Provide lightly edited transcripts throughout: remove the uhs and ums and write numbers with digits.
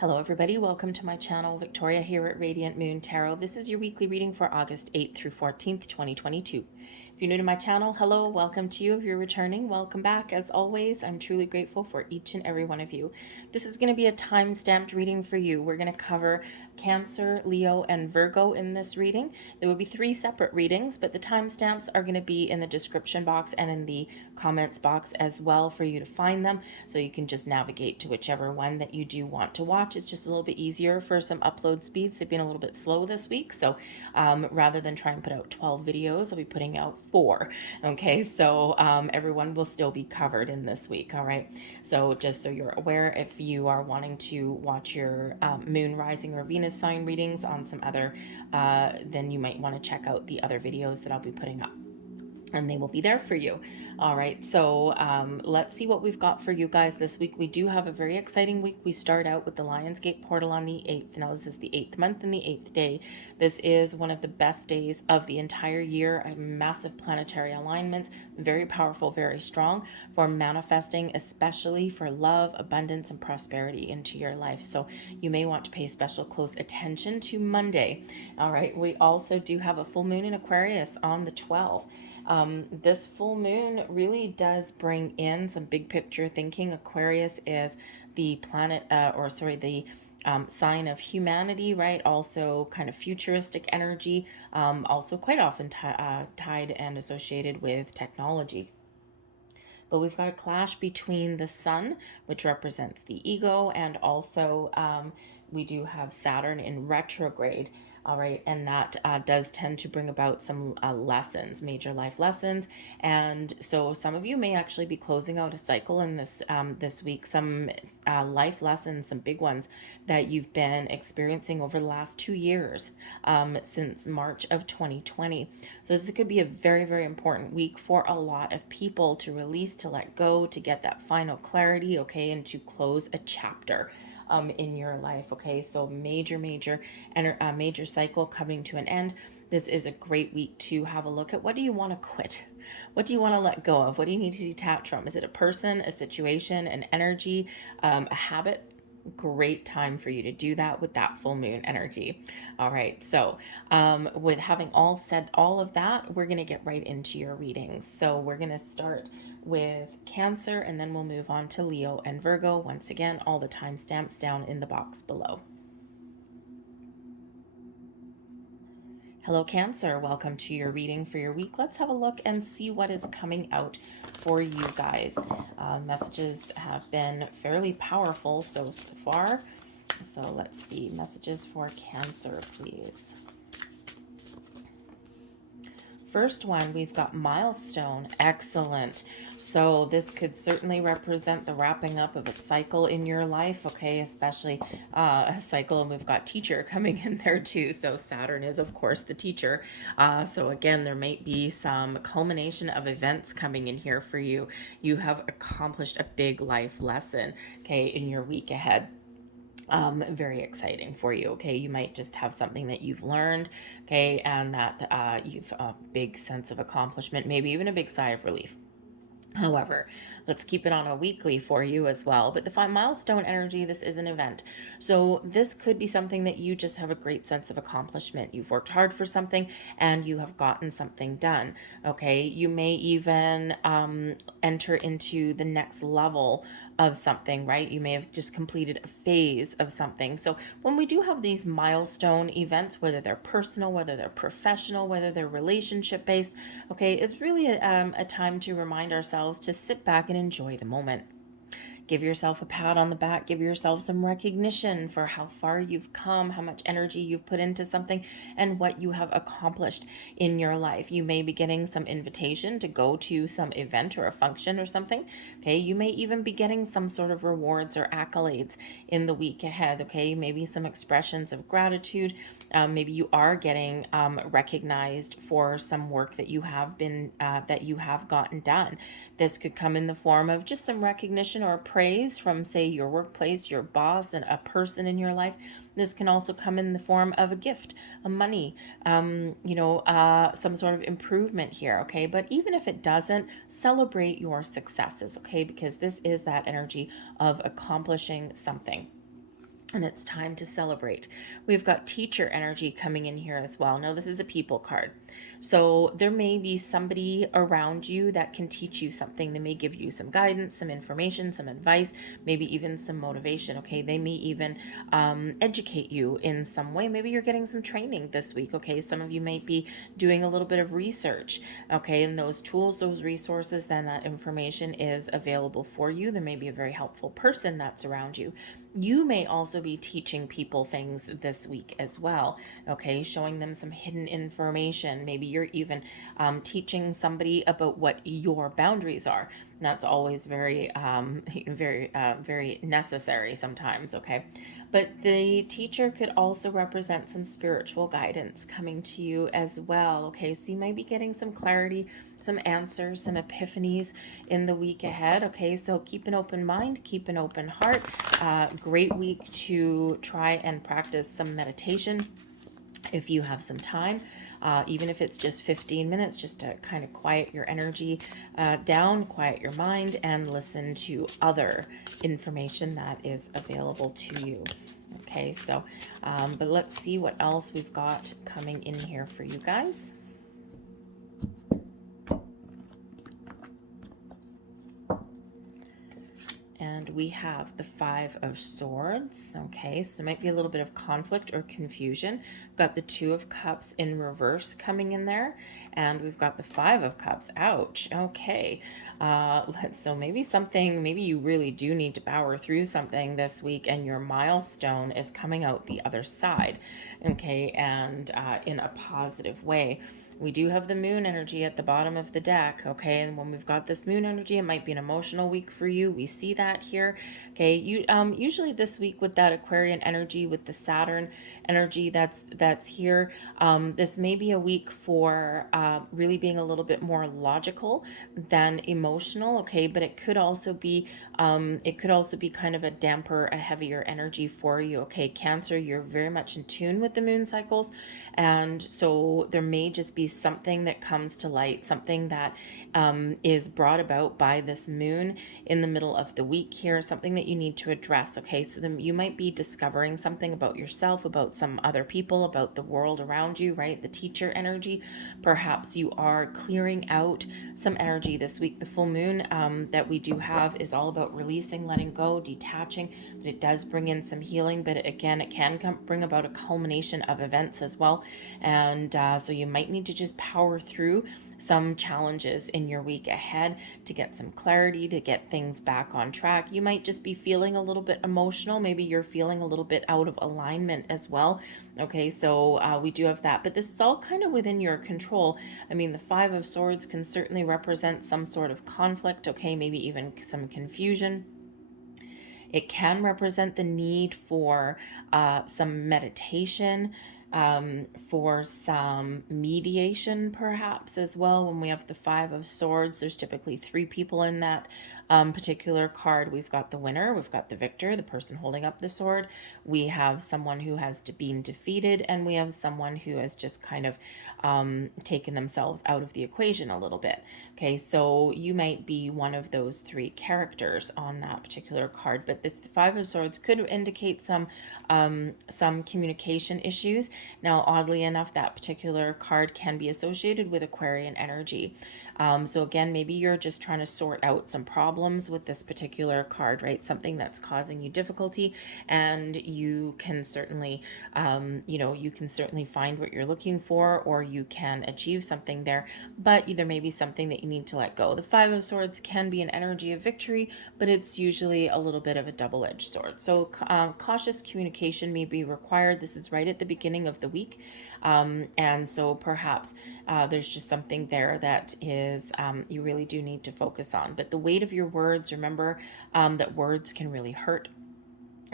Hello everybody, welcome to my channel. Victoria here at Radiant Moon Tarot. This is your weekly reading for August 8th through 14th, 2022. If you're new to my channel, hello, welcome to you. If you're returning, welcome back. As always, I'm truly grateful for each and every one of you. This is going to be a time-stamped reading for you. We're going to cover Cancer, Leo, and Virgo in this reading. There will be 3 separate readings, but the timestamps are going to be in the description box and in the comments box as well for you to find them, so you can just navigate to whichever one that you do want to watch. It's just a little bit easier for some upload speeds. They've been a little bit slow this week, so rather than try and put out 12 videos, I'll be putting out 4. Okay, so everyone will still be covered in this week. All right, so just so you're aware, if you are wanting to watch your moon, rising, or Venus sign readings on some other, then you might want to check out the other videos that I'll be putting up, and they will be there for you. All right, so let's see what we've got for you guys this week. We do have a very exciting week. We start out with the Lionsgate portal on the 8th. Now, this is the 8th month and the 8th day. This is one of the best days of the entire year. A massive planetary alignments, very powerful, very strong for manifesting, especially for love, abundance, and prosperity into your life. So you may want to pay special close attention to Monday. All right, we also do have a full moon in Aquarius on the 12th. This full moon really does bring in some big picture thinking. Aquarius is the planet, the sign of humanity, right? Also kind of futuristic energy, also quite often tied and associated with technology. But we've got a clash between the sun, which represents the ego, and also we do have Saturn in retrograde. All right, and that does tend to bring about some lessons, major life lessons, and so some of you may actually be closing out a cycle in this week. Some life lessons, some big ones that you've been experiencing over the last 2 years, since March of 2020. So this could be a very, very important week for a lot of people to release, to let go, to get that final clarity, okay, and to close a chapter in your life. Okay, so major cycle coming to an end. This is a great week to have a look at. What do you want to quit? What do you want to let go of? What do you need to detach from? Is it a person, a situation, an energy, a habit? Great time for you to do that with that full moon energy. All right, so with having all said all of that, we're going to get right into your readings. So we're going to start with Cancer, and then we'll move on to Leo and Virgo. Once again, all the timestamps down in the box below. Hello Cancer, welcome to your reading for your week. Let's have a look and see what is coming out for you guys. Messages have been fairly powerful so far. So let's see, messages for Cancer, please. First one, we've got milestone. Excellent. So this could certainly represent the wrapping up of a cycle in your life, okay, especially a cycle, and we've got teacher coming in there too. So Saturn is, of course, the teacher. So again, there might be some culmination of events coming in here for you. You have accomplished a big life lesson, okay, in your week ahead. Very exciting for you. Okay, you might just have something that you've learned, okay, and that you've a big sense of accomplishment, maybe even a big sigh of relief. However, let's keep it on a weekly for you as well. But the milestone energy, this is an event. So this could be something that you just have a great sense of accomplishment. You've worked hard for something and you have gotten something done. Okay, you may even enter into the next level of something, right? You may have just completed a phase of something. So when we do have these milestone events, whether they're personal, whether they're professional, whether they're relationship based, okay, it's really a time to remind ourselves to sit back and enjoy the moment. Give yourself a pat on the back, give yourself some recognition for how far you've come, how much energy you've put into something, and what you have accomplished in your life. You may be getting some invitation to go to some event or a function or something. Okay, you may even be getting some sort of rewards or accolades in the week ahead. Okay, maybe some expressions of gratitude. Maybe you are getting recognized for some work that you have gotten done. This could come in the form of just some recognition or praise from, say, your workplace, your boss, and a person in your life. This can also come in the form of a gift, a money, some sort of improvement here, okay? But even if it doesn't, celebrate your successes, okay? Because this is that energy of accomplishing something. and it's time to celebrate. We've got teacher energy coming in here as well. Now, this is a people card. So there may be somebody around you that can teach you something. They may give you some guidance, some information, some advice, maybe even some motivation. Okay, they may even educate you in some way. Maybe you're getting some training this week. Okay, some of you might be doing a little bit of research. Okay, and those tools, those resources, then that information is available for you. There may be a very helpful person that's around you. You may also be teaching people things this week as well, okay, showing them some hidden information. Maybe you're even teaching somebody about what your boundaries are. And that's always very necessary sometimes, okay? But the teacher could also represent some spiritual guidance coming to you as well, okay? So you might be getting some clarity, some answers, some epiphanies in the week ahead, okay? So keep an open mind, keep an open heart. Great week to try and practice some meditation if you have some time. Even if it's just 15 minutes, just to kind of quiet your energy down, quiet your mind, and listen to other information that is available to you. Okay, so, but let's see what else we've got coming in here for you guys. And we have the Five of Swords. Okay, so there might be a little bit of conflict or confusion. We've got the Two of Cups in reverse coming in there. And we've got the Five of Cups. Ouch. Okay. So maybe you really do need to power through something this week, and your milestone is coming out the other side. Okay, and in a positive way. We do have the moon energy at the bottom of the deck, okay? And when we've got this moon energy, it might be an emotional week for you. We see that here, okay? Usually this week with that Aquarian energy, with the Saturn energy that's here, this may be a week for really being a little bit more logical than emotional, okay? But it could also be kind of a damper, a heavier energy for you, okay? Cancer, you're very much in tune with the moon cycles, and so there may just be something that comes to light, something that is brought about by this moon in the middle of the week here, something that you need to address, okay? So then you might be discovering something about yourself, about some other people, about the world around you, right? The teacher energy. Perhaps you are clearing out some energy this week. The full moon that we do have is all about releasing, letting go, detaching, but it does bring in some healing. But it can bring about a culmination of events as well. And so you might need to just power through some challenges in your week ahead to get some clarity, to get things back on track. You might just be feeling a little bit emotional. Maybe you're feeling a little bit out of alignment as well. Okay, so we do have that, but this is all kind of within your control. I mean, the Five of Swords can certainly represent some sort of conflict, okay, maybe even some confusion. It can represent the need for some meditation, for some mediation perhaps as well. When we have the Five of Swords, there's typically three people in that particular card. We've got the winner, we've got the victor, the person holding up the sword, we have someone who has been defeated, and we have someone who has just kind of taken themselves out of the equation a little bit. Okay, so you might be one of those three characters on that particular card, but the Five of Swords could indicate some communication issues. Now, oddly enough, that particular card can be associated with Aquarian energy. So again, maybe you're just trying to sort out some problems with this particular card, right? Something that's causing you difficulty, and you can certainly, you can certainly find what you're looking for, or you can achieve something there, but there may be something that you need to let go. The Five of Swords can be an energy of victory, but it's usually a little bit of a double-edged sword. So cautious communication may be required. This is right at the beginning of the week. And so perhaps there's just something there that is you really do need to focus on. But the weight of your words, remember that words can really hurt.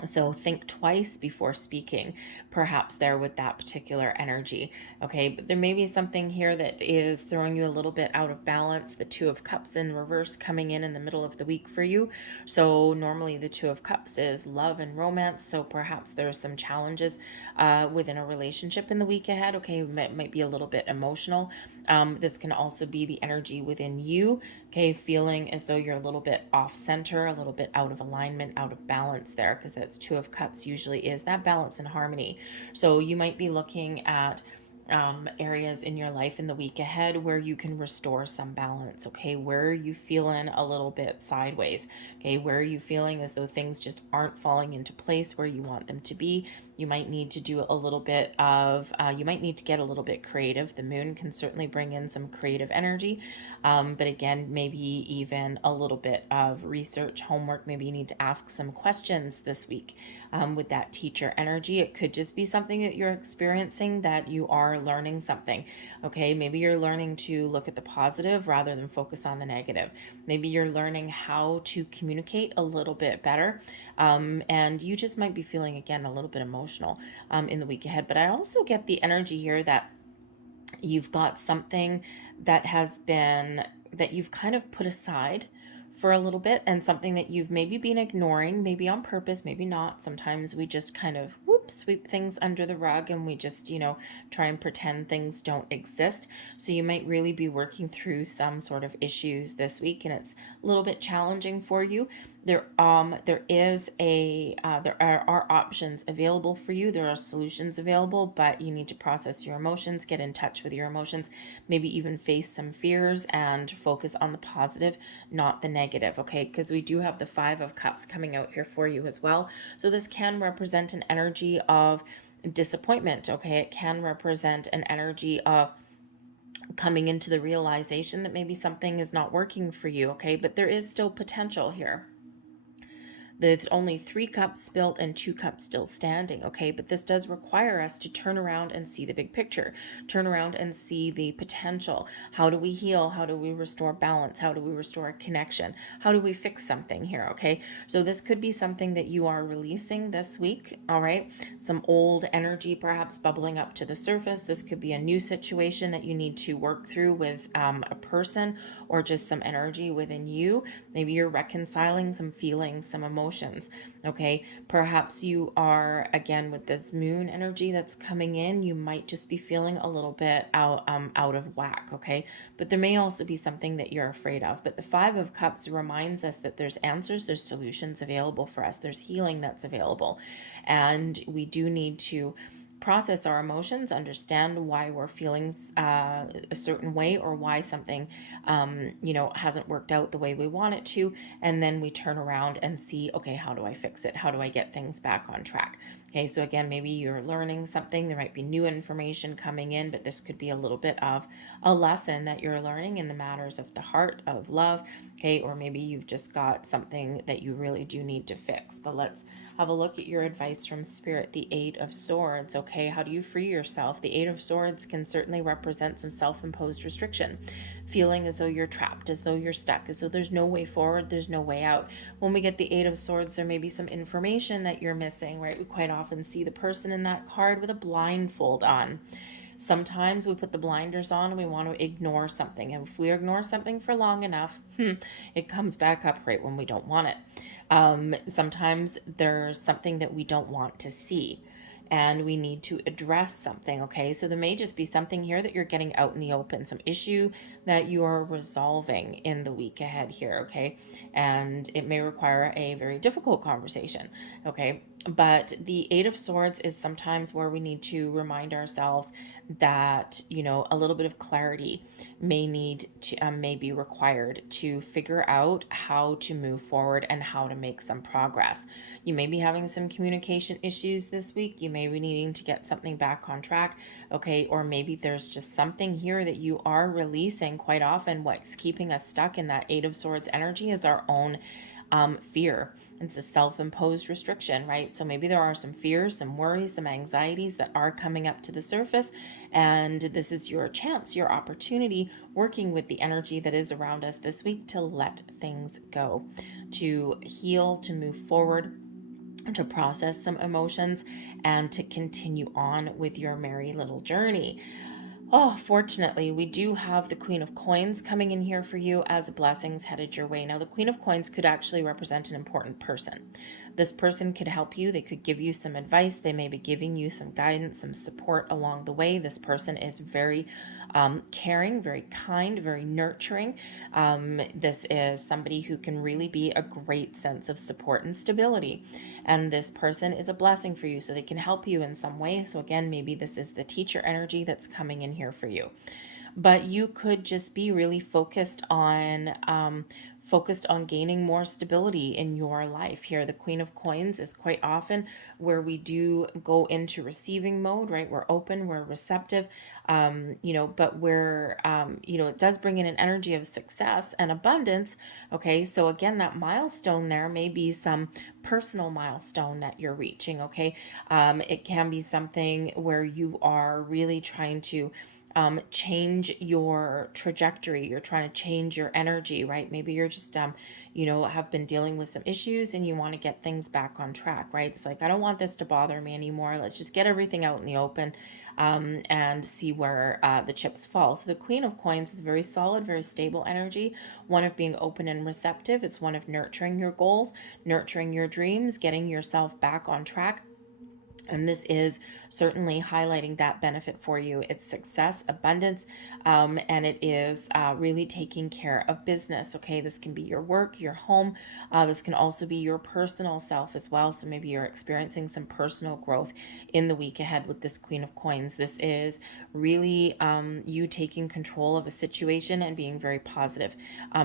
So think twice before speaking, perhaps there with that particular energy. Okay, but there may be something here that is throwing you a little bit out of balance. The Two of Cups in reverse coming in the middle of the week for you. So normally the Two of Cups is love and romance. So perhaps there's some challenges within a relationship in the week ahead. Okay, it might be a little bit emotional. This can also be the energy within you, okay, feeling as though you're a little bit off center, a little bit out of alignment, out of balance there, because opposites. Two of Cups usually is that balance and harmony. So you might be looking at areas in your life in the week ahead where you can restore some balance. Okay, where are you feeling a little bit sideways? Okay, where are you feeling as though things just aren't falling into place where you want them to be? You might need to do a little bit of, you might need to get a little bit creative. The moon can certainly bring in some creative energy. But again, maybe even a little bit of research, homework. Maybe you need to ask some questions this week with that teacher energy. It could just be something that you're experiencing, that you are learning something. Okay, maybe you're learning to look at the positive rather than focus on the negative. Maybe you're learning how to communicate a little bit better. And you just might be feeling, again, a little bit emotional in the week ahead. But I also get the energy here that you've got something that has been, that you've kind of put aside for a little bit, and something that you've maybe been ignoring, maybe on purpose, maybe not. Sometimes we just kind of sweep things under the rug, and we just, try and pretend things don't exist. So you might really be working through some sort of issues this week, and it's a little bit challenging for you. There are options available for you. There are solutions available, but you need to process your emotions, get in touch with your emotions, maybe even face some fears and focus on the positive, not the negative. Okay, because we do have the Five of Cups coming out here for you as well. So this can represent an energy of disappointment. Okay, it can represent an energy of coming into the realization that maybe something is not working for you. Okay, but there is still potential here. There's only 3 cups spilt and 2 cups still standing, okay? But this does require us to turn around and see the big picture, turn around and see the potential. How do we heal? How do we restore balance? How do we restore a connection? How do we fix something here, okay? So this could be something that you are releasing this week, all right? Some old energy perhaps bubbling up to the surface. This could be a new situation that you need to work through with a person, or just some energy within you. Maybe you're reconciling some feelings, some emotions, okay? Perhaps you are, again, with this moon energy that's coming in, you might just be feeling a little bit out of whack, okay? But there may also be something that you're afraid of. But the Five of Cups reminds us that there's answers, there's solutions available for us, there's healing that's available. And we do need to process our emotions, understand why we're feeling a certain way, or why something, hasn't worked out the way we want it to. And then we turn around and see, okay, how do I fix it? How do I get things back on track? Okay, so again, maybe you're learning something. There might be new information coming in, but this could be a little bit of a lesson that you're learning in the matters of the heart, of love. Okay, or maybe you've just got something that you really do need to fix. But let's have a look at your advice from Spirit. The Eight of Swords. Okay, how do you free yourself? The Eight of Swords can certainly represent some self-imposed restriction, feeling as though you're trapped, as though you're stuck, as though there's no way forward, there's no way out. When we get the Eight of Swords, there may be some information that you're missing, right? We quite often see the person in that card with a blindfold on. Sometimes we put the blinders on and we want to ignore something. And if we ignore something for long enough, it comes back up right when we don't want it. Sometimes there's something that we don't want to see, and we need to address something, okay? So there may just be something here that you're getting out in the open, some issue that you are resolving in the week ahead here, okay? And it may require a very difficult conversation, okay? But the Eight of Swords is sometimes where we need to remind ourselves that, a little bit of clarity may be required to figure out how to move forward and how to make some progress. You may be having some communication issues this week. You may be needing to get something back on track, okay? Or maybe there's just something here that you are releasing. Quite often what's keeping us stuck in that Eight of Swords energy is our own fear. It's a self-imposed restriction, right? So maybe there are some fears, some worries, some anxieties that are coming up to the surface, and this is your chance, your opportunity, working with the energy that is around us this week, to let things go, to heal, to move forward, to process some emotions, and to continue on with your merry little journey. Oh, fortunately, we do have the Queen of Coins coming in here for you as blessings headed your way. Now, the Queen of Coins could actually represent an important person. This person could help you. They could give you some advice. They may be giving you some guidance, some support along the way. This person is very caring, very kind, very nurturing. This is somebody who can really be a great sense of support and stability. And this person is a blessing for you, so they can help you in some way. So again, maybe this is the teacher energy that's coming in here for you. But you could just be really focused on gaining more stability in your life here. The Queen of Coins is quite often where we do go into receiving mode, right? We're open, we're receptive, but it does bring in an energy of success and abundance. Okay, so again, that milestone there may be some personal milestone that you're reaching. Okay, it can be something where you are really trying to change your trajectory. You're trying to change your energy, right? Maybe you're just, have been dealing with some issues and you want to get things back on track, right? It's like, I don't want this to bother me anymore. Let's just get everything out in the open and see where the chips fall. So the Queen of Coins is very solid, very stable energy, one of being open and receptive. It's one of nurturing your goals, nurturing your dreams, getting yourself back on track. And this is certainly highlighting that benefit for you. It's success, abundance, and it is really taking care of business. Okay, this can be your work, your home. This can also be your personal self as well. So maybe you're experiencing some personal growth in the week ahead with this Queen of Coins. This is really you taking control of a situation and being very positive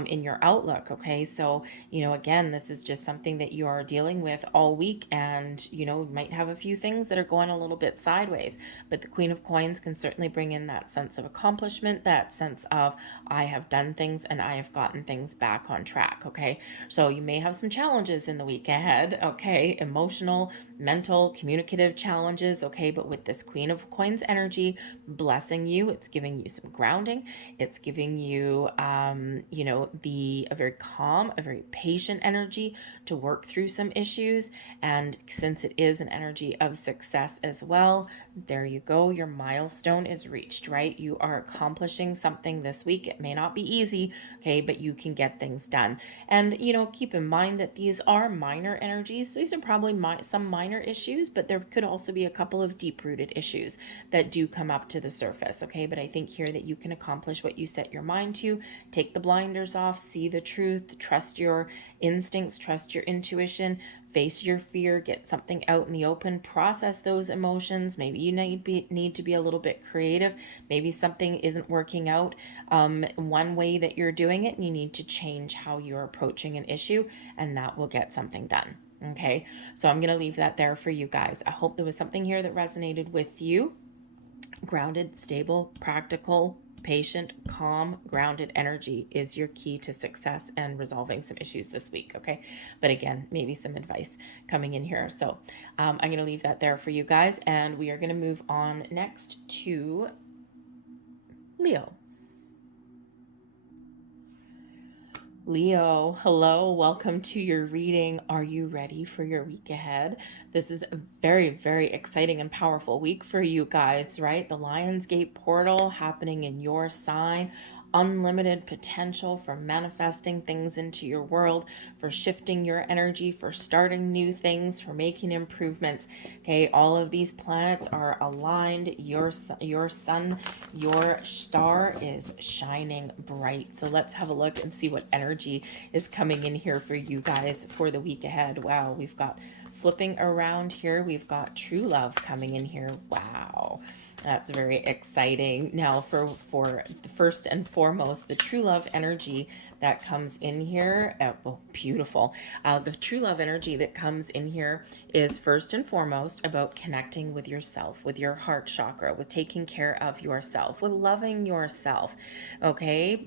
in your outlook. Okay, so, again, this is just something that you are dealing with all week, and, might have a few things that are going a little bit sideways, but the Queen of Coins can certainly bring in that sense of accomplishment, that sense of I have done things and I have gotten things back on track. Okay, so you may have some challenges in the week ahead. Okay, emotional, mental, communicative challenges. Okay, but with this Queen of Coins energy blessing you, it's giving you some grounding. It's giving you a very calm, a very patient energy to work through some issues. And since it is an energy of success as well, there you go. Your milestone is reached, right? You are accomplishing something this week. It may not be easy, okay, but you can get things done. And, keep in mind that these are minor energies. So these are probably some minor issues, but there could also be a couple of deep-rooted issues that do come up to the surface, okay? But I think here that you can accomplish what you set your mind to, take the blinders off, see the truth, trust your instincts, trust your intuition, face your fear, get something out in the open, process those emotions. Maybe you need to be a little bit creative. Maybe something isn't working out one way that you're doing it, and you need to change how you're approaching an issue, and that will get something done. Okay, so I'm going to leave that there for you guys. I hope there was something here that resonated with you. Grounded, stable, practical, patient, calm, grounded energy is your key to success and resolving some issues this week. Okay, but again, maybe some advice coming in here. So I'm going to leave that there for you guys, and we are going to move on next to Leo. Leo, hello, welcome to your reading. Are you ready for your week ahead? This is a very, very exciting and powerful week for you guys, right? The Lionsgate portal happening in your sign. Unlimited potential for manifesting things into your world, for shifting your energy, for starting new things, for making improvements. Okay, all of these planets are aligned. Your sun, your star is shining bright. So let's have a look and see what energy is coming in here for you guys for the week ahead. Wow, we've got flipping around here. We've got true love coming in here. Wow. That's very exciting. Now, for the first and foremost, the true love energy that comes in here, beautiful. The true love energy that comes in here is first and foremost about connecting with yourself, with your heart chakra, with taking care of yourself, with loving yourself. Okay,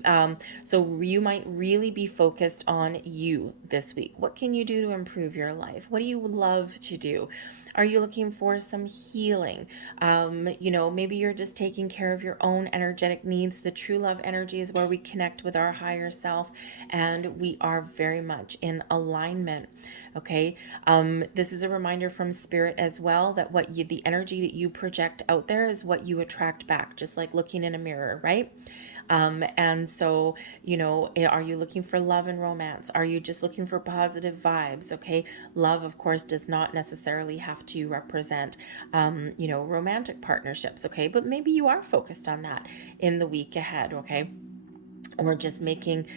so you might really be focused on you this week. What can you do to improve your life? What do you love to do? Are you looking for some healing? Maybe you're just taking care of your own energetic needs. The true love energy is where we connect with our higher self and we are very much in alignment. Okay. This is a reminder from spirit as well that the energy that you project out there is what you attract back, just like looking in a mirror, right? And so, are you looking for love and romance? Are you just looking for positive vibes? Okay. Love, of course, does not necessarily have to represent, romantic partnerships. Okay. But maybe you are focused on that in the week ahead. Okay. Or just making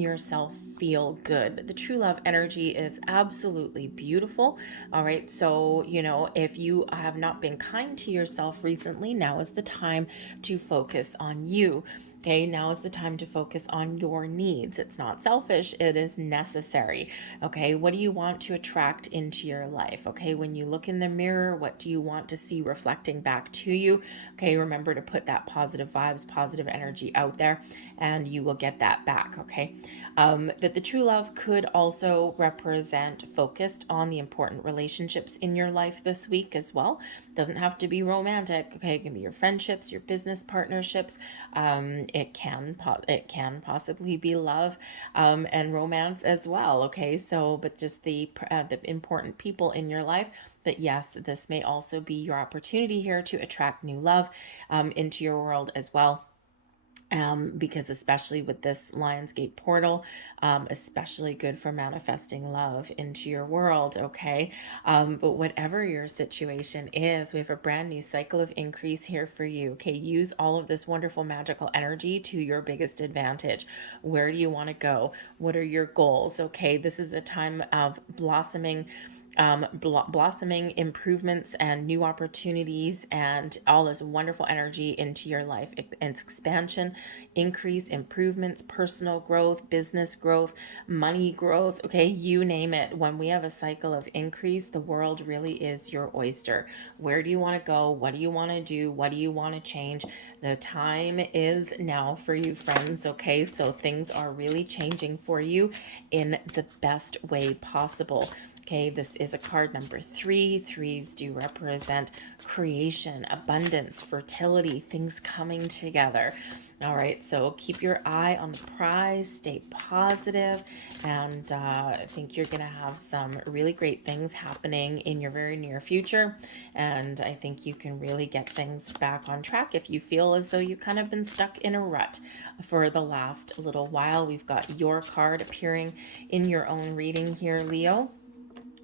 yourself feel good. The true love energy is absolutely beautiful. All right. So, if you have not been kind to yourself recently, now is the time to focus on you. Okay, now is the time to focus on your needs. It's not selfish, it is necessary. Okay, what do you want to attract into your life? Okay, when you look in the mirror, what do you want to see reflecting back to you? Okay, remember to put that positive vibes, positive energy out there, and you will get that back. Okay, but the true love could also represent focused on the important relationships in your life this week as well. Doesn't have to be romantic. Okay, it can be your friendships, your business partnerships. It can possibly be love and romance as well. Okay, so but just the important people in your life. But yes, this may also be your opportunity here to attract new love into your world as well. Because especially with this Lionsgate portal, especially good for manifesting love into your world, okay? But whatever your situation is, we have a brand new cycle of increase here for you, okay? Use all of this wonderful magical energy to your biggest advantage. Where do you want to go? What are your goals, okay? This is a time of blossoming improvements and new opportunities and all this wonderful energy into your life and expansion, increase, improvements, personal growth, business growth, money growth. Okay, you name it. When we have a cycle of increase, the world really is your oyster. Where do you want to go? What do you want to do? What do you want to change? The time is now for you, friends. Okay, so things are really changing for you in the best way possible. Okay, this is a card number 3. Threes do represent creation, abundance, fertility, things coming together. All right, so keep your eye on the prize, stay positive, and I think you're going to have some really great things happening in your very near future. And I think you can really get things back on track if you feel as though you've kind of been stuck in a rut for the last little while. We've got your card appearing in your own reading here, Leo.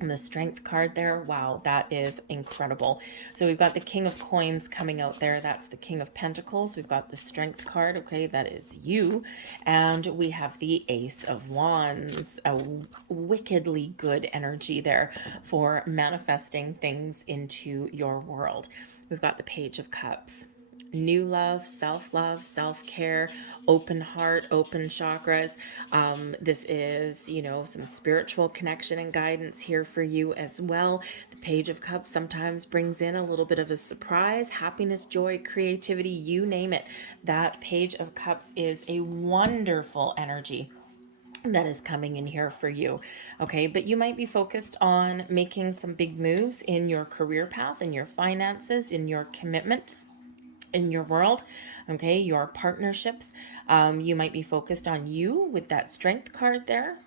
And the strength card there, wow, that is incredible. So we've got the King of Coins coming out there. That's the King of Pentacles. We've got the strength card, okay, that is you. And we have the Ace of Wands, a wickedly good energy there for manifesting things into your world. We've got the Page of Cups. New love, self-care, open heart, open chakras. This is, some spiritual connection and guidance here for you as well. The Page of Cups sometimes brings in a little bit of a surprise, happiness, joy, creativity, you name it. That Page of Cups is a wonderful energy that is coming in here for you. Okay, but you might be focused on making some big moves in your career path, in your finances, in your commitments, in your world, okay, your partnerships. You might be focused on you with that strength card there.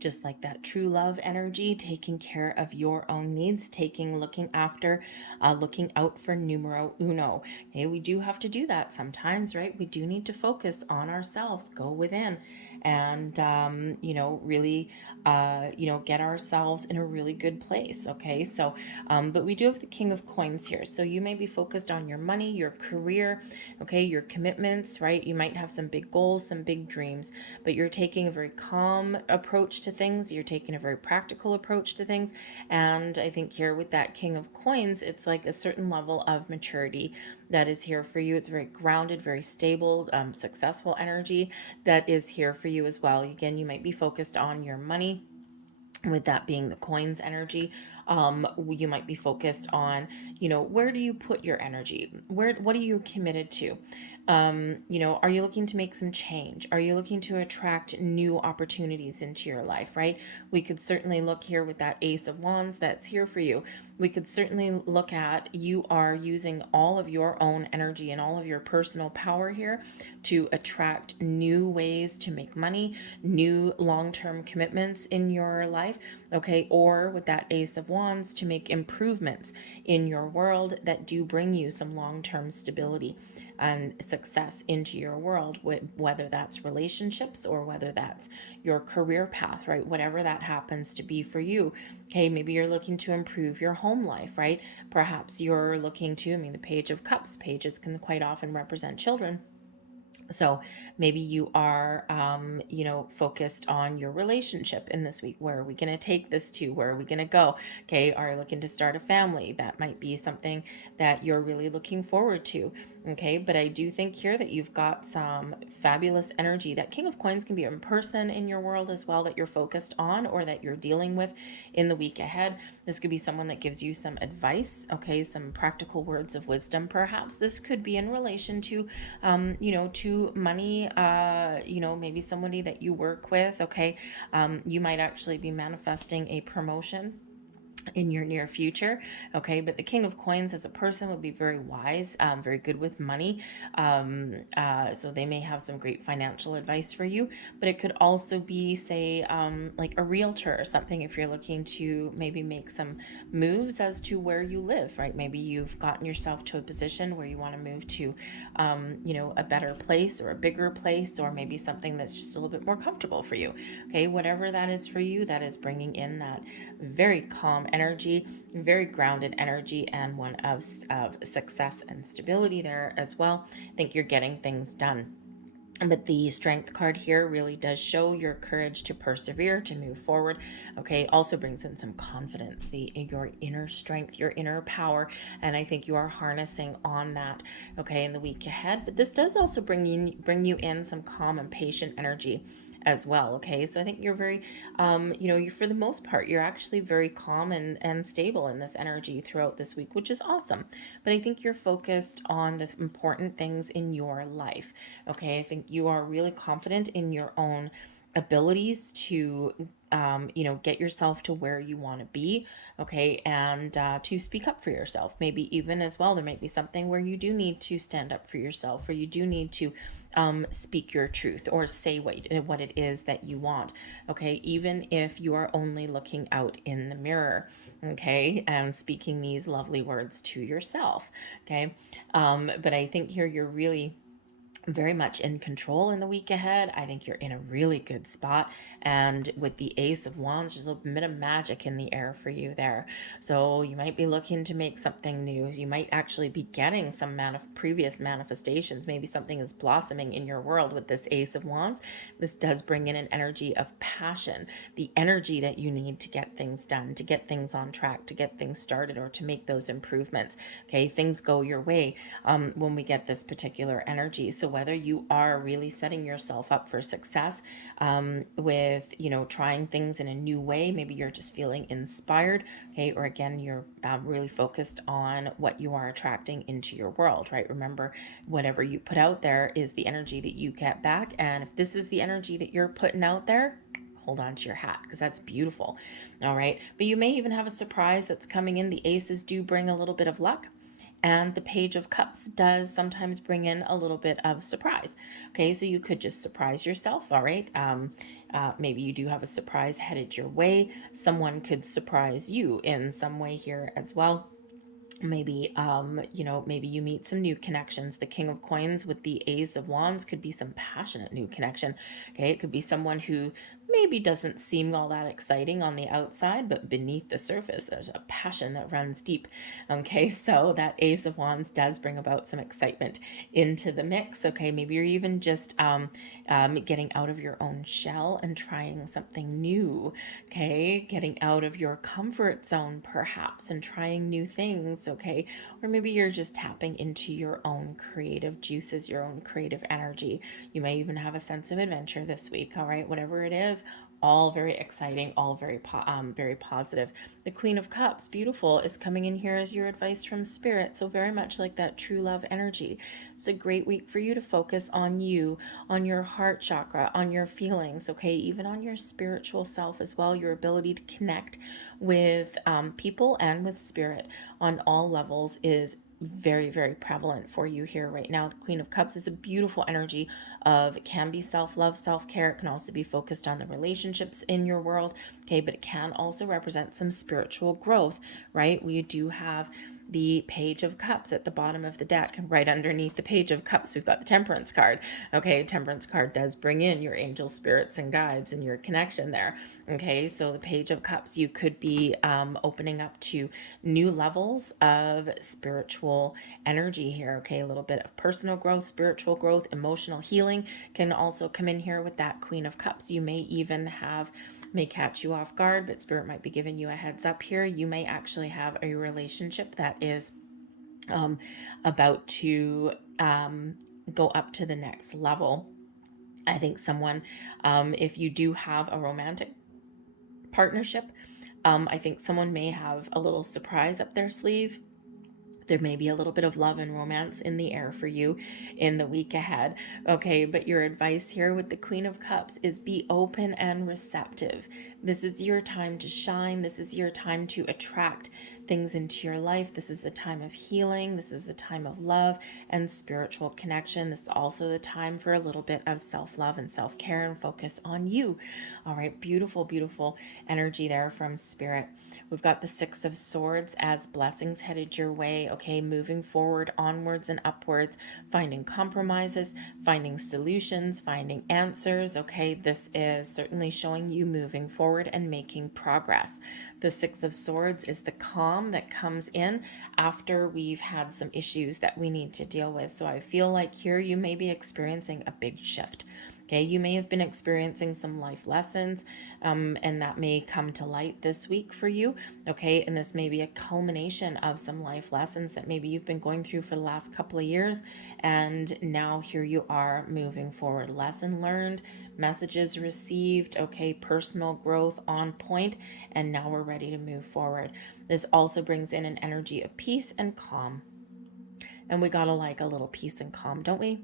Just like that true love energy, taking care of your own needs, looking out for numero uno. Okay, we do have to do that sometimes, right? We do need to focus on ourselves, go within, and really, get ourselves in a really good place. Okay, so, but we do have the King of Coins here, so you may be focused on your money, your career, okay, your commitments, right? You might have some big goals, some big dreams, but you're taking a very calm approach to things. You're taking a very practical approach to things. And I think here with that King of Coins, it's like a certain level of maturity that is here for you. It's very grounded, very stable, successful energy that is here for you as well. Again, you might be focused on your money, with that being the coins energy. You might be focused on, where do you put your energy? What are you committed to? Are you looking to make some change? Are you looking to attract new opportunities into your life, right? We could certainly look here with that Ace of Wands that's here for you. We could certainly look at, you are using all of your own energy and all of your personal power here to attract new ways to make money, new long-term commitments in your life, okay? Or with that Ace of Wands, to make improvements in your world that do bring you some long-term stability and success into your world, whether that's relationships or whether that's your career path, right? Whatever that happens to be for you. Okay, maybe you're looking to improve your home life, right? Perhaps you're looking to, the Page of Cups, pages can quite often represent children. So maybe you are, focused on your relationship in this week. Where are we going to take this to? Where are we going to go? Okay. Are you looking to start a family? That might be something that you're really looking forward to. Okay. But I do think here that you've got some fabulous energy. That King of Coins can be a person in your world as well that you're focused on or that you're dealing with in the week ahead. This could be someone that gives you some advice. Okay. Some practical words of wisdom, perhaps. This could be in relation to, to money, maybe somebody that you work with, okay? You might actually be manifesting a promotion in your near future, okay? But the King of Coins as a person would be very wise, very good with money, so they may have some great financial advice for you. But it could also be, say, like a realtor or something, if you're looking to maybe make some moves as to where you live, right? Maybe you've gotten yourself to a position where you want to move to a better place or a bigger place, or maybe something that's just a little bit more comfortable for you, okay? Whatever that is for you, that is bringing in that very calm energy, very grounded energy, and one of success and stability there as well. I think you're getting things done. But the Strength card here really does show your courage to persevere, to move forward. Okay, also brings in some confidence, your inner strength, your inner power, and I think you are harnessing on that, okay, in the week ahead. But this does also bring you in some calm and patient energy as well. Okay, so I think you're very, you, for the most part, you're actually very calm and stable in this energy throughout this week, which is awesome. But I think you're focused on the important things in your life. Okay, I think you are really confident in your own abilities to get yourself to where you want to be, okay, and to speak up for yourself. Maybe even as well, there might be something where you do need to stand up for yourself, or you do need to speak your truth or say what it is that you want, okay, even if you are only looking out in the mirror, okay, and speaking these lovely words to yourself, okay. But I think here you're really very much in control in the week ahead. I think you're in a really good spot. And with the Ace of Wands, there's a little bit of magic in the air for you there. So you might be looking to make something new. You might actually be getting some previous manifestations. Maybe something is blossoming in your world with this Ace of Wands. This does bring in an energy of passion, the energy that you need to get things done, to get things on track, to get things started, or to make those improvements. Okay, things go your way when we get this particular energy. So whether you are really setting yourself up for success with, trying things in a new way, maybe you're just feeling inspired, okay, or again, you're really focused on what you are attracting into your world, right? Remember, whatever you put out there is the energy that you get back. And if this is the energy that you're putting out there, hold on to your hat, because that's beautiful. All right. But you may even have a surprise that's coming in. The aces do bring a little bit of luck. And the Page of Cups does sometimes bring in a little bit of surprise. Okay, so you could just surprise yourself, all right? Maybe you do have a surprise headed your way. Someone could surprise you in some way here as well. Maybe maybe you meet some new connections. The King of Coins with the Ace of Wands could be some passionate new connection. Okay, it could be someone who maybe doesn't seem all that exciting on the outside, but beneath the surface there's a passion that runs deep. Okay, so that Ace of Wands does bring about some excitement into the mix. Okay, maybe you're even just getting out of your own shell and trying something new. Okay, getting out of your comfort zone perhaps and trying new things. Okay, or maybe you're just tapping into your own creative juices, your own creative energy. You may even have a sense of adventure this week. All right, whatever it is, is. All very exciting, all very positive. The Queen of Cups, beautiful, is coming in here as your advice from Spirit. So very much like that true love energy. It's a great week for you to focus on you, on your heart chakra, on your feelings, okay? Even on your spiritual self as well, your ability to connect with people and with spirit on all levels is very, very prevalent for you here right now. The Queen of Cups is a beautiful energy of, it can be self-love, self-care. It can also be focused on the relationships in your world, okay? But it can also represent some spiritual growth, right? We do have the Page of Cups at the bottom of the deck. Right underneath the Page of Cups, we've got the Temperance card. Okay, Temperance card does bring in your angel spirits and guides and your connection there. Okay, so the Page of Cups, you could be opening up to new levels of spiritual energy here. Okay, a little bit of personal growth, spiritual growth, emotional healing can also come in here with that Queen of Cups. You may even have, may catch you off guard, but Spirit might be giving you a heads up here. You may actually have a relationship that is about to go up to the next level. I think someone, if you do have a romantic partnership, I think someone may have a little surprise up their sleeve. There may be a little bit of love and romance in the air for you in the week ahead. Okay, but your advice here with the Queen of Cups is be open and receptive. This is your time to shine. This is your time to attract things into your life. This is a time of healing. This is a time of love and spiritual connection. This is also the time for a little bit of self-love and self-care and focus on you. All right, beautiful, beautiful energy there from Spirit. We've got the Six of Swords as blessings headed your way. Okay, moving forward, onwards and upwards, finding compromises, finding solutions, finding answers. Okay, this is certainly showing you moving forward and making progress. The Six of Swords is the calm that comes in after we've had some issues that we need to deal with. So I feel like here you may be experiencing a big shift. Okay, you may have been experiencing some life lessons, and that may come to light this week for you. Okay, and this may be a culmination of some life lessons that maybe you've been going through for the last couple of years, and now here you are moving forward. Lesson learned, messages received, okay, personal growth on point, and now we're ready to move forward. This also brings in an energy of peace and calm. And we gotta like a little peace and calm, don't we?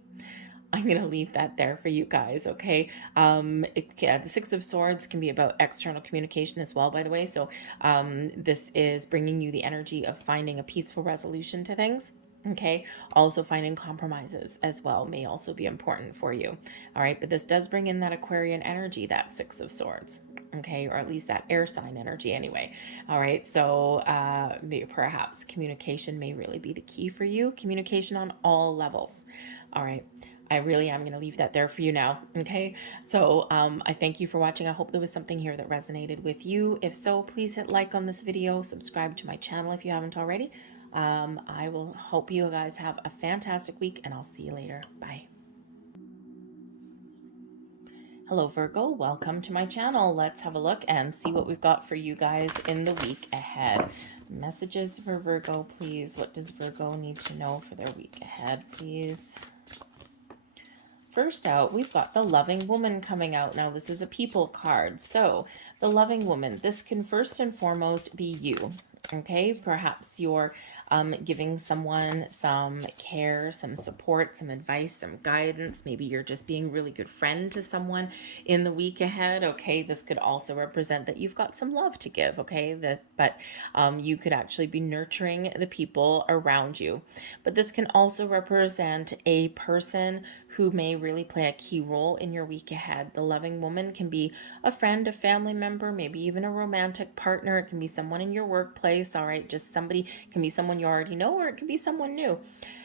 I'm going to leave that there for you guys, okay? The Six of Swords can be about external communication as well, by the way. So this is bringing you the energy of finding a peaceful resolution to things, okay? Also finding compromises as well may also be important for you, all right? But this does bring in that Aquarian energy, that Six of Swords, okay? Or at least that air sign energy anyway, all right? So perhaps communication may really be the key for you. Communication on all levels, all right? I really am going to leave that there for you now. Okay. So I thank you for watching. I hope there was something here that resonated with you. If so, please hit like on this video, subscribe to my channel if you haven't already. I will hope you guys have a fantastic week, and I'll see you later. Bye. Hello Virgo, welcome to my channel. Let's have a look and see what we've got for you guys in the week ahead. Messages for Virgo, please. What does Virgo need to know for their week ahead, please? First out, we've got the Loving Woman coming out. Now, this is a people card. So, the Loving Woman, this can first and foremost be you. Okay, perhaps you're giving someone some care, some support, some advice, some guidance. Maybe you're just being a really good friend to someone in the week ahead. Okay, this could also represent that you've got some love to give. Okay, but you could actually be nurturing the people around you. But this can also represent a person who may really play a key role in your week ahead. The Loving Woman can be a friend, a family member, maybe even a romantic partner. It can be someone in your workplace, all right? Just somebody, can be someone you already know, or it could be someone new.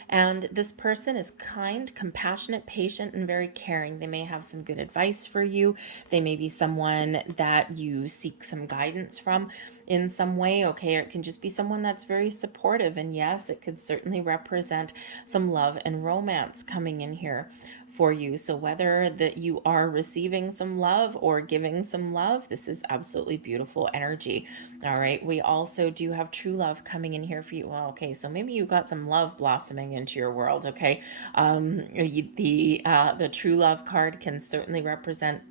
And this person is kind, compassionate, patient, and very caring. They may have some good advice for you. They may be someone that you seek some guidance from in some way, okay? Or it can just be someone that's very supportive. And yes, it could certainly represent some love and romance coming in here for you. So whether that you are receiving some love or giving some love, this is absolutely beautiful energy. All right. We also do have true love coming in here for you. Well, okay. So maybe you got some love blossoming into your world. Okay. The true love card can certainly represent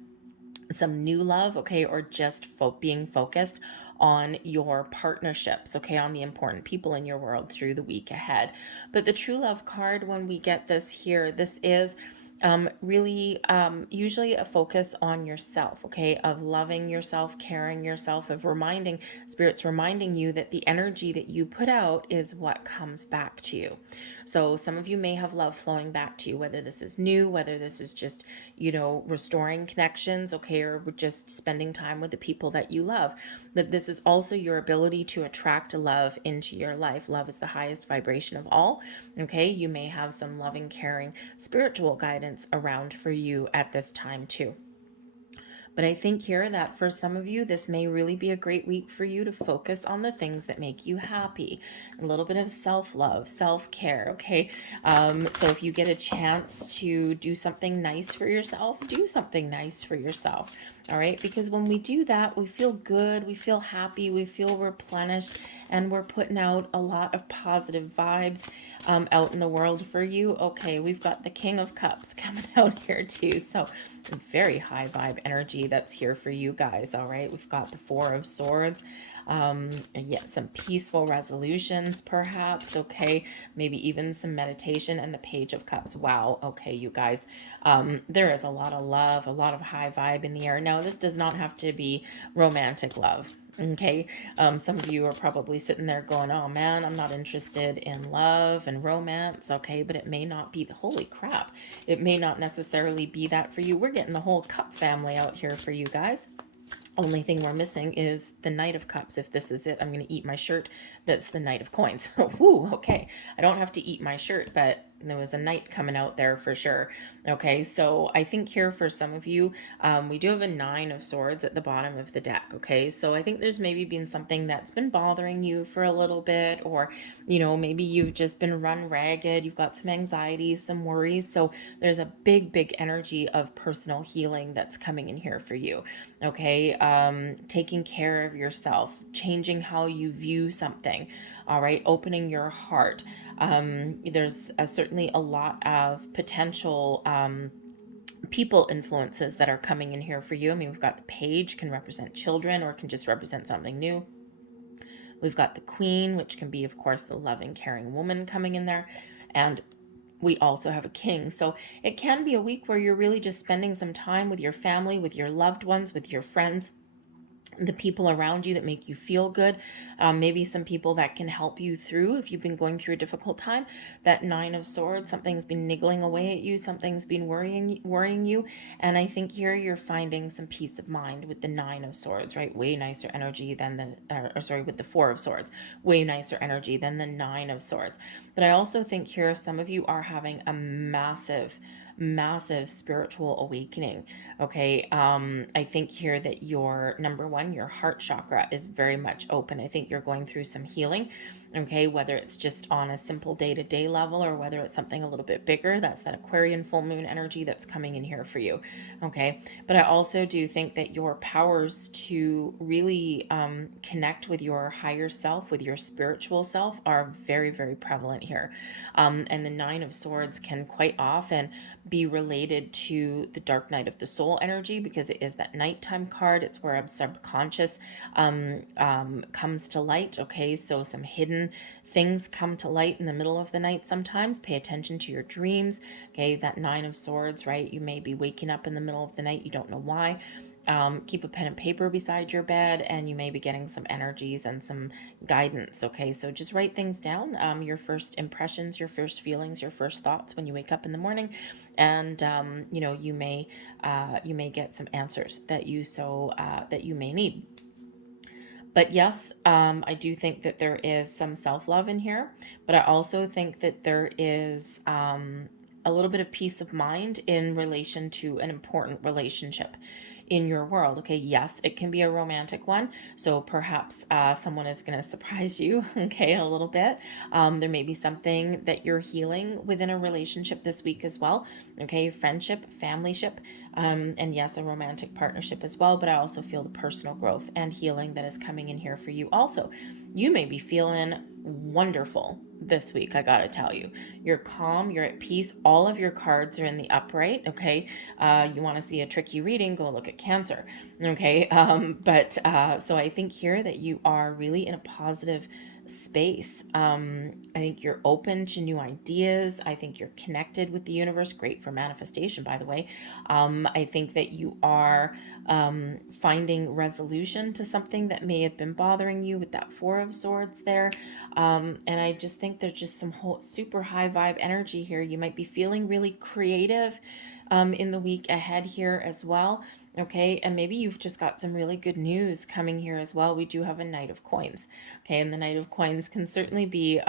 some new love, okay, or just being focused on your partnerships, okay, on the important people in your world through the week ahead. But the true love card, when we get this here, this is really usually a focus on yourself, okay, of loving yourself, caring yourself, of reminding spirits, reminding you that the energy that you put out is what comes back to you. So some of you may have love flowing back to you, whether this is new, whether this is just, restoring connections, okay, or just spending time with the people that you love. But this is also your ability to attract love into your life. Love is the highest vibration of all, okay? You may have some loving, caring, spiritual guidance around for you at this time too. But I think here that for some of you, this may really be a great week for you to focus on the things that make you happy. A little bit of self-love, self-care, okay? So if you get a chance to do something nice for yourself, do something nice for yourself, all right? Because when we do that, we feel good, we feel happy, we feel replenished, and we're putting out a lot of positive vibes out in the world for you. Okay, we've got the King of Cups coming out here too. So very high vibe energy that's here for you guys. All right, we've got the Four of Swords. Some peaceful resolutions perhaps, okay, maybe even some meditation, and the Page of Cups. Wow, okay, you guys, there is a lot of love, a lot of high vibe in the air. Now, this does not have to be romantic love, okay? Some of you are probably sitting there going, oh man, I'm not interested in love and romance, okay? But it may not be holy crap, it may not necessarily be that for you. We're getting the whole cup family out here for you guys. Only thing we're missing is the Knight of Cups. If this is it, I'm going to eat my shirt. That's the Knight of Coins. Woo, okay. I don't have to eat my shirt, but there was a knight coming out there for sure. Okay, so I think here for some of you, we do have a Nine of Swords at the bottom of the deck. Okay, so I think there's maybe been something that's been bothering you for a little bit, or, maybe you've just been run ragged. You've got some anxieties, some worries. So there's a big, big energy of personal healing that's coming in here for you. Okay, taking care of yourself, changing how you view something. All right, opening your heart. There's certainly a lot of potential people influences that are coming in here for you. I mean, we've got the Page, can represent children or can just represent something new. We've got the Queen, which can be, of course, the loving, caring woman coming in there. And we also have a King. So it can be a week where you're really just spending some time with your family, with your loved ones, with your friends, the people around you that make you feel good, maybe some people that can help you through if you've been going through a difficult time. That Nine of Swords, something's been niggling away at you, something's been worrying you, and I think here you're finding some peace of mind with the Nine of Swords, right? Way nicer energy than with the Four of Swords, way nicer energy than the Nine of Swords. But I also think here some of you are having a massive spiritual awakening. Okay, I think here that your number one, your heart chakra is very much open. I think you're going through some healing. Okay, whether it's just on a simple day-to-day level or whether it's something a little bit bigger, that's that Aquarian full moon energy that's coming in here for you. Okay, but I also do think that your powers to really connect with your higher self, with your spiritual self, are very, very prevalent here. And the Nine of Swords can quite often be related to the dark night of the soul energy, because it is that nighttime card. It's where a subconscious comes to light. Okay, so some hidden things come to light in the middle of the night sometimes. Pay attention to your dreams. Okay, that Nine of Swords, right? You may be waking up in the middle of the night. You don't know why. Keep a pen and paper beside your bed, and you may be getting some energies and some guidance. Okay, so just write things down, your first impressions, your first feelings, your first thoughts when you wake up in the morning, and you may get some answers that you may need. But yes, I do think that there is some self-love in here, but I also think that there is a little bit of peace of mind in relation to an important relationship in your world. Okay, yes, it can be a romantic one, so perhaps someone is going to surprise you, okay, a little bit. There may be something that you're healing within a relationship this week as well. Okay, friendship, familyship, And yes, a romantic partnership as well, but I also feel the personal growth and healing that is coming in here for you. Also, you may be feeling wonderful this week. I gotta tell you, you're calm, you're at peace. All of your cards are in the upright. Okay. You want to see a tricky reading, go look at Cancer. Okay. So I think here that you are really in a positive space. I think you're open to new ideas. I think you're connected with the universe. Great for manifestation, by the way. I think that you are finding resolution to something that may have been bothering you with that Four of Swords there. And I just think there's just some super high vibe energy here. You might be feeling really creative in the week ahead here as well. Okay, and maybe you've just got some really good news coming here as well. We do have a Knight of Coins. Okay, and the Knight of Coins can certainly be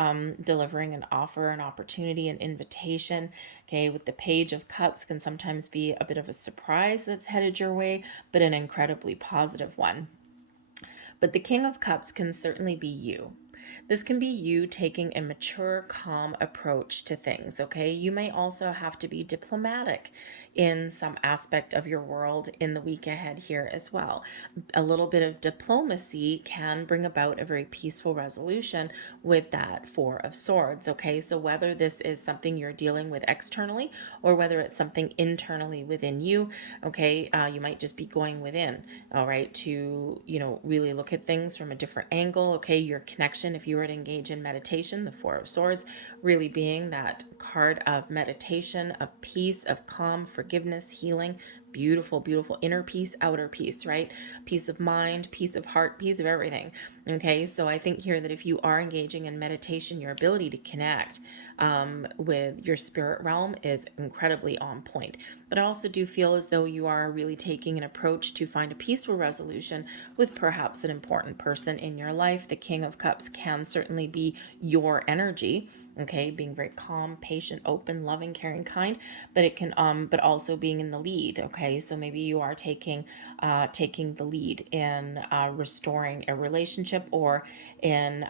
delivering an offer, an opportunity, an invitation. Okay, with the Page of Cups can sometimes be a bit of a surprise that's headed your way, but an incredibly positive one. But the King of Cups can certainly be you. This can be you taking a mature, calm approach to things, okay? You may also have to be diplomatic in some aspect of your world in the week ahead here as well. A little bit of diplomacy can bring about a very peaceful resolution with that Four of Swords, okay? So whether this is something you're dealing with externally or whether it's something internally within you, okay, you might just be going within, all right, to, really look at things from a different angle, okay? Your connection, if you were to engage in meditation, the Four of Swords really being that card of meditation, of peace, of calm, forgiveness, healing, beautiful, beautiful inner peace, outer peace, right? Peace of mind, peace of heart, peace of everything. Okay, so I think here that if you are engaging in meditation, your ability to connect with your spirit realm is incredibly on point. But I also do feel as though you are really taking an approach to find a peaceful resolution with perhaps an important person in your life. The King of Cups can certainly be your energy. Okay, being very calm, patient, open, loving, caring, kind, but it can but also being in the lead. Okay, so maybe you are taking the lead in restoring a relationship or in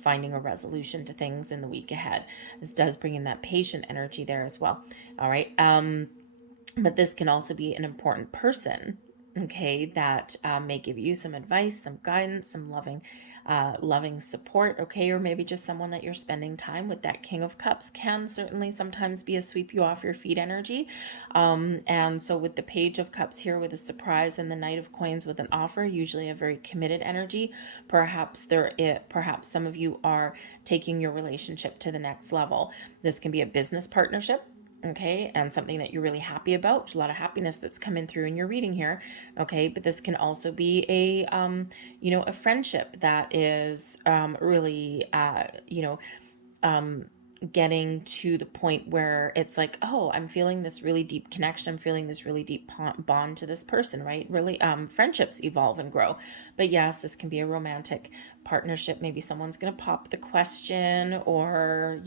finding a resolution to things in the week ahead. This does bring in that patient energy there as well. All right, but this can also be an important person, okay, that may give you some advice, some guidance, some loving support, okay, or maybe just someone that you're spending time with. That King of Cups can certainly sometimes be a sweep you off your feet energy. And so with the Page of Cups here with a surprise and the Knight of Coins with an offer, usually a very committed energy. Perhaps some of you are taking your relationship to the next level. This can be a business partnership, okay, and something that you're really happy about. There's a lot of happiness that's coming through in your reading here, okay, but this can also be a friendship that is really getting to the point where it's like, oh, I'm feeling this really deep connection, I'm feeling this really deep bond to this person, right? Really, friendships evolve and grow. But yes, this can be a romantic partnership. Maybe someone's going to pop the question or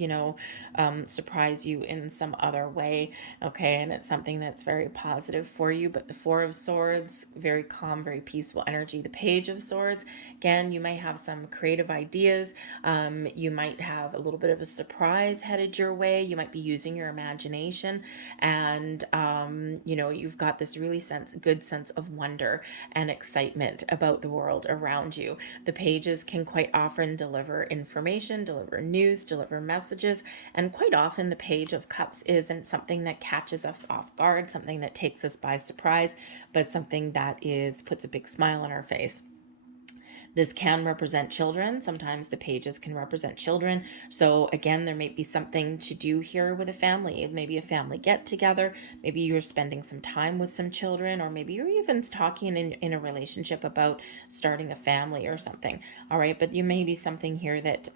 surprise you in some other way, okay, and it's something that's very positive for you. But the Four of Swords, very calm, very peaceful energy. The Page of Swords, again, you might have some creative ideas, you might have a little bit of a surprise headed your way, you might be using your imagination, and you've got this really good sense of wonder and excitement about the world around you. The pages can quite often deliver information, deliver news, deliver messages, and quite often the Page of Cups isn't something that catches us off guard, something that takes us by surprise, but something that puts a big smile on our face. This can represent children. Sometimes the pages can represent children. So again, there may be something to do here with a family, maybe a family get together, maybe you're spending some time with some children, or maybe you're even talking in a relationship about starting a family or something. All right, but you may be something here that,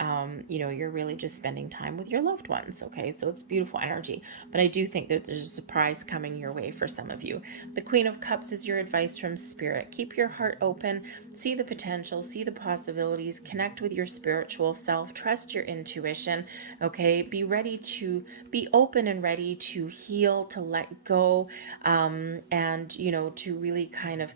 you're really just spending time with your loved ones. Okay, so it's beautiful energy, but I do think that there's a surprise coming your way for some of you. The Queen of Cups is your advice from Spirit. Keep your heart open, see the potential, see the possibilities, connect with your spiritual self, trust your intuition, okay? Be ready to be open and ready to heal, to let go, and, you know, to really kind of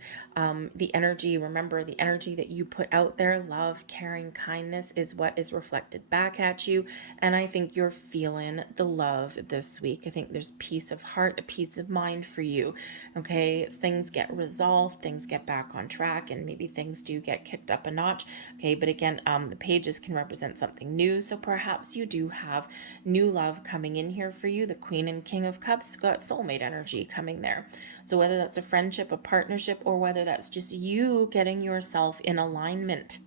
the energy, remember the energy that you put out there, love, caring, kindness is what is reflected back at you. And I think you're feeling the love this week. I think there's peace of heart, a peace of mind for you. Okay, things get resolved, things get back on track, and maybe things do get kicked up a notch. Okay, but again, the pages can represent something new. So perhaps you do have new love coming in here for you. The Queen and King of Cups got soulmate energy coming there. So whether that's a friendship, a partnership, or whether that's just you getting yourself in alignment.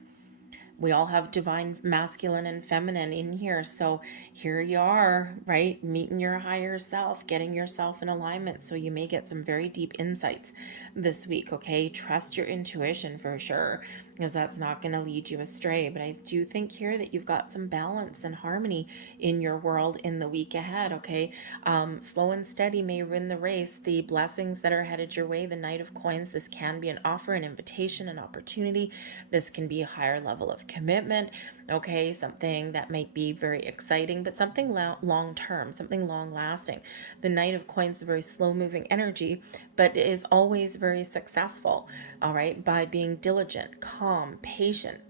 We all have divine masculine and feminine in here. So here you are, right? Meeting your higher self, getting yourself in alignment. So you may get some very deep insights this week, okay? Trust your intuition for sure, because that's not going to lead you astray. But I do think here that you've got some balance and harmony in your world in the week ahead, okay? Slow and steady may win the race. The blessings that are headed your way, the Knight of Coins, this can be an offer, an invitation, an opportunity. This can be a higher level of commitment, okay? Something that might be very exciting, but something long term, something long lasting. The Knight of Coins is a very slow moving energy, but is always very successful, all right, by being diligent, calm, patient.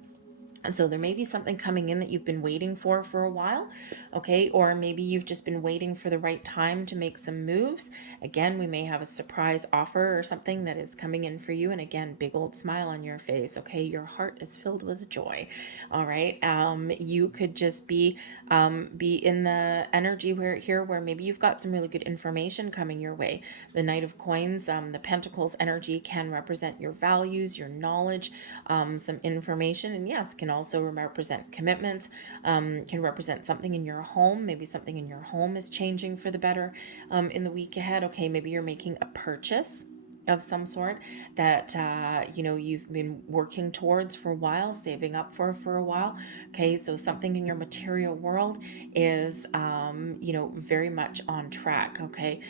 And so there may be something coming in that you've been waiting for a while, okay? Or maybe you've just been waiting for the right time to make some moves. Again, we may have a surprise offer or something that is coming in for you. And again, big old smile on your face, okay? Your heart is filled with joy, all right? You could just be in the energy where maybe you've got some really good information coming your way. The Knight of Coins, the Pentacles energy can represent your values, your knowledge, some information, and yes, can also represent commitments, can represent something in your home. Maybe something in your home is changing for the better in the week ahead. Okay, maybe you're making a purchase of some sort that you know, you've been working towards for a while, saving up for a while. Okay, so something in your material world is you know, very much on track. Okay,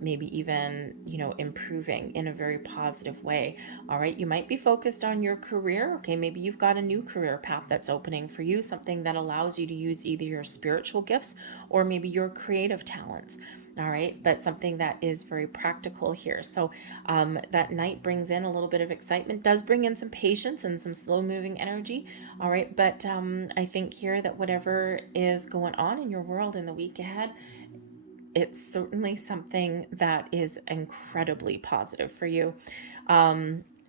maybe even, you know, improving in a very positive way. All right, you might be focused on your career. Okay, maybe you've got a new career path that's opening for you, something that allows you to use either your spiritual gifts or maybe your creative talents. All right, but something that is very practical here. So that Knight brings in a little bit of excitement, does bring in some patience and some slow moving energy. All right, but I think here that whatever is going on in your world in the week ahead, it's certainly something that is incredibly positive for you.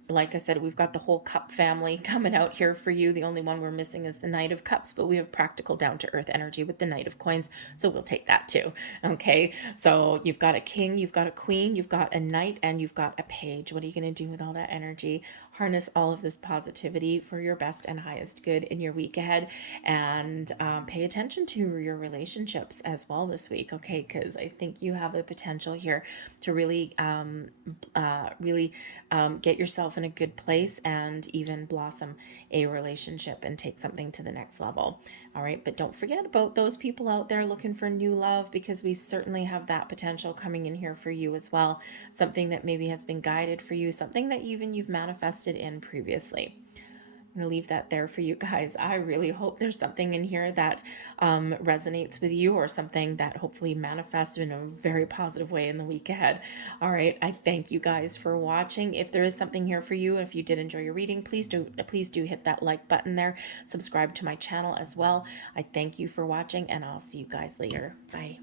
Like I said, we've got the whole cup family coming out here for you. The only one we're missing is the Knight of Cups, but we have practical down to earth energy with the Knight of Coins, so we'll take that too. Okay, so you've got a king, you've got a queen, you've got a knight, and you've got a page. What are you going to do with all that energy? Harness all of this positivity for your best and highest good in your week ahead, and pay attention to your relationships as well this week, okay? Because I think you have the potential here to really get yourself in a good place and even blossom a relationship and take something to the next level. All right, but don't forget about those people out there looking for new love, because we certainly have that potential coming in here for you as well. Something that maybe has been guided for you, something that even you've manifested in previously. I'm going to leave that there for you guys. I really hope there's something in here that resonates with you, or something that hopefully manifests in a very positive way in the week ahead. All right. I thank you guys for watching. If there is something here for you, if you did enjoy your reading, please do hit that like button there. Subscribe to my channel as well. I thank you for watching, and I'll see you guys later. Bye.